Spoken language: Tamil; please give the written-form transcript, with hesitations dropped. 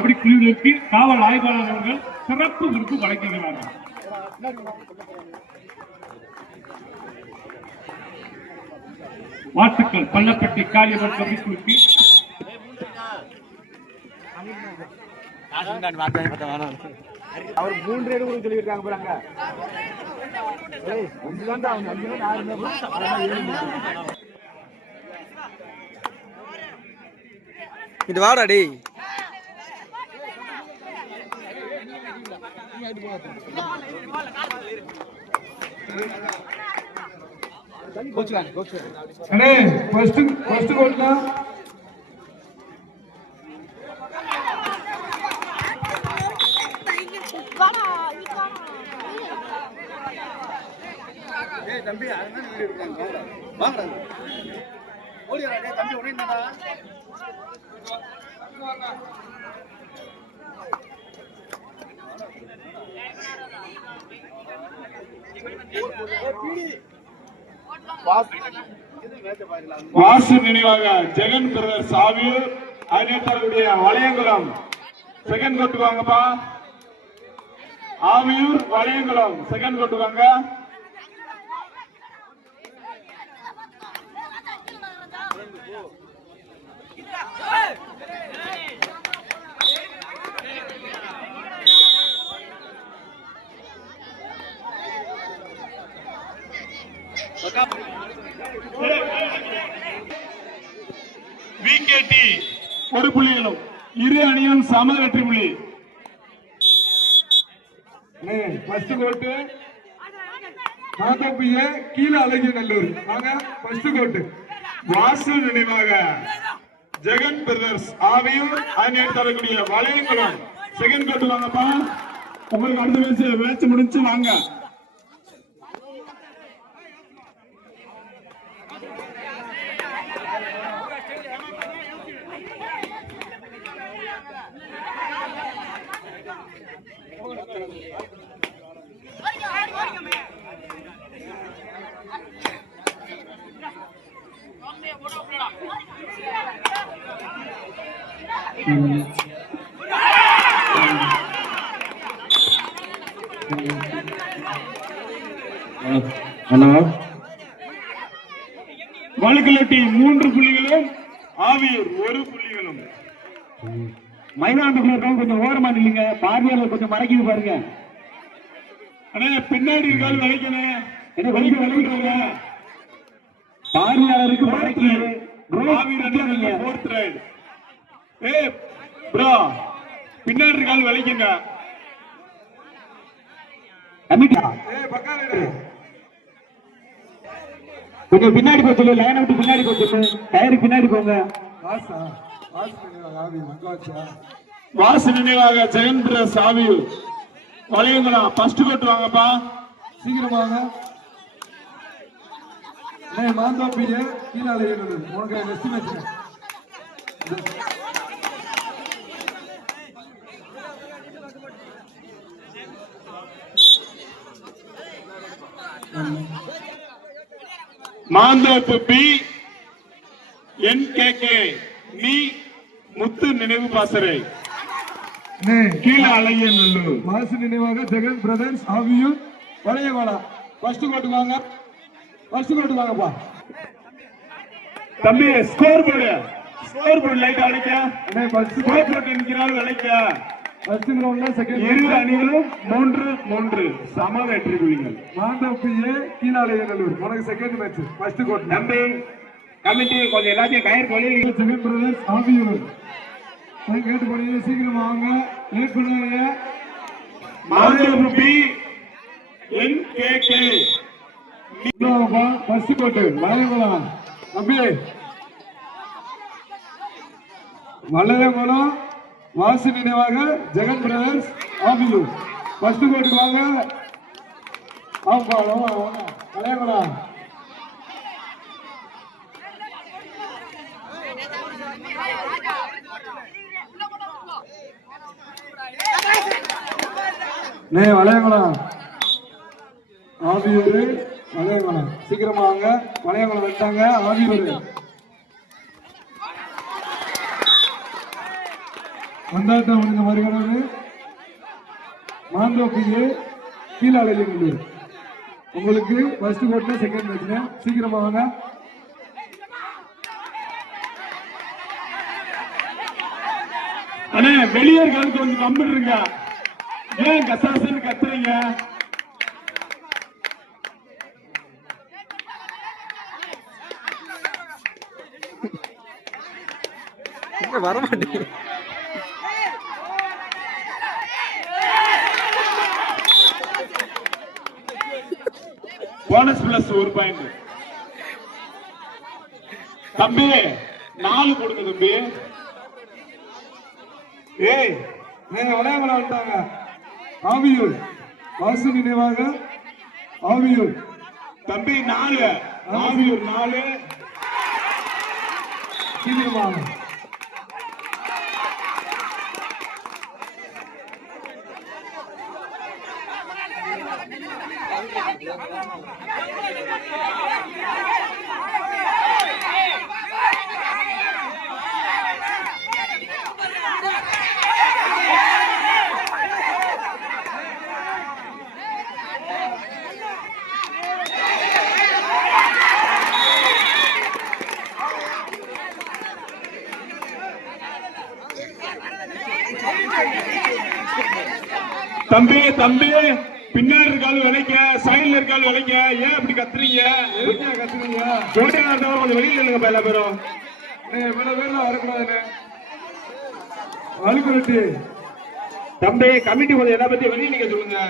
கபடி குழுவிற்கு காவல் ஆய்வாளர் அவர்கள் சிறப்பு விருது வழங்குகிறார்கள். வாழ்த்துக்கள் பள்ளப்பட்டி காளியம்மன் கபடி குழுக்கு. அவர் 3 ரேடு கூட சொல்லியிருக்காங்க பாருங்க. இது வாடா டேய். அண்ணே ஃபர்ஸ்ட் கோட்னா ஏய் தம்பி அங்க வீடியோ எடுக்கறாங்க வாங்கடா ஓடிடா டேய் தம்பி ஓடினடா வாசு நினைவாக ஜெகன் பிரதர் சாவியூர் அதினேற்றக்கூடிய வளையங்குளம் செகண்ட் கொட்டுவாங்கப்பா. ஆவியூர் வளையங்குளம் செகண்ட் கொட்டுவாங்க. விகேடி ஒரு புள்ளிகளும் இரு அணியும் சம வெற்றி புள்ளி. ஃபர்ஸ்ட் கோட்டு மாதப்பிய கீழ அழகிய நல்லூர். வாங்க ஃபர்ஸ்ட் கோட்டு. வாசு நினைவாக ஜெகன் பிரதர்ஸ் ஆவியூர் அதில் தரக்கூடிய வளையங்குளம் செகண்ட் கோட்டு வாங்கப்பா. உங்களுக்கு அடுத்த மேட்ச் முடிஞ்சு வாங்க. வழுக்கலட்டி 3 புள்ளிகளும் ஆவியூர் 1 புள்ளிகளும். மைதானத்துக்குள்ள கொஞ்சம் ஓரமா இல்லைங்க, பார்வையாளர் கொஞ்சம் மறைக்குது பாருங்க. அண்ணே பின்னாடி இருக்காது வளைக்கணும், என்ன வலிக்க வலிக்கிறாங்க பார்வையாளருக்கு மறைக்குது. பின்னாடி இருக்காது வலிக்குங்க. கொஞ்சம் பின்னாடி போச்சு, லைன் விட்டு பின்னாடி போச்சு, டயருக்கு பின்னாடி போங்க. வாசு நினைவாக ஜெகன் பிரதர்ஸ் ஆவியூர் வளையங்களா ஃபர்ஸ்ட் கோட் வாங்கப்பா. சீக்கிரம் வாங்க. மாந்தோப்பிய கீழ அழகிய நல்லூர். உனக்கு next match Manthoppu B NKK நீ முத்து நினைவு பாசறை கீழ அழகிய நல்லூர். வாசு நினைவாக ஜெகன் பிரதர்ஸ் ஆவியூர் வளையவாடா. ஃபர்ஸ்ட் கோட்டு வாங்க. ஃபர்ஸ்ட் கோட்டு வாங்கப்பா. தம்பி ஸ்கோர் போர்டு லைட் அழைக்க. ஸ்கோர் போர்டு நிற்கிறாள் அழைக்க. ஃபர்ஸ்ட் கிரவுண்ட்ல செகண்ட் இரு அணிகளும் 3-3 சம வெற்றி புள்ளிகள். மாந்தோப்பிய கீழ அழகிய நல்லூர். உனக்கு செகண்ட் மேட்ச் ஃபர்ஸ்ட் கோட். தம்பி கமிட்டி கொஞ்சம் எல்லாத்தையும் கயிறு கொள்ளி. ஜெகன் பிரதர்ஸ் ஆவியூர் கேட்டு போனீங்க, சீக்கிரம் வாங்க, லேட் பண்ணுவாங்க. மாந்தோப்பு பி என்கேகே ஃபர்ஸ்ட் கோட்டு வளையங்குளம். தம்பி வளையங்குளம் வாசு நினைவாக ஜெகன் பிரதர்ஸ் ஆவியூர் ஃபர்ஸ்ட் கோட்டுக்கு வாங்க. வளையங்குளம் வளையங்குளம் ஆவியூர் வளையங்குளம் சீக்கிரமா வாங்க. வளையங்குளம் வந்துட்டாங்க. ஆவியூர் வந்தாட்டம் முடிஞ்ச மறுகணவு மாந்தோப்பியே கீழாலையில் உங்களுக்கு ஃபர்ஸ்ட் கோட்ல செகண்ட் மேட்ச்ல சீக்கிரமா வாங்க. அண்ணே வெளியே இருக்கிறது கொஞ்சம் கம்பிடுங்க. ஏன் கசாசன்னு கத்துறீங்க? வர மாட்டேங்குது. Bonus plus 1 point. தம்பி 4 கொடுங்க தம்பி. ஏய் வளையமலை வந்துட்டாங்க. ஆவியூர் வாசு நினைவாக ஆவியூர் தம்பி 4 ஆவியூர் 4 சீக்கிரமா தம்பி தம்பி பின்னாடி இருக்காலும் விளைக்க, சைடுல இருக்காலும் விளைக்க. ஏன் அப்படி கத்துறீங்க? எதுக்கா கத்துறீங்க? போட்டியா இருந்தவங்க கொஞ்சம் வெளியில இல்லைங்க எல்லா பேரும். இவ்வளவு பேர்லாம் வரக்கூடாதுன்னு வலுக்குருட்டி தம்பி கமிட்டி கொஞ்சம் எல்லா பத்தியும் வெளியே நிக்க சொல்லுங்க.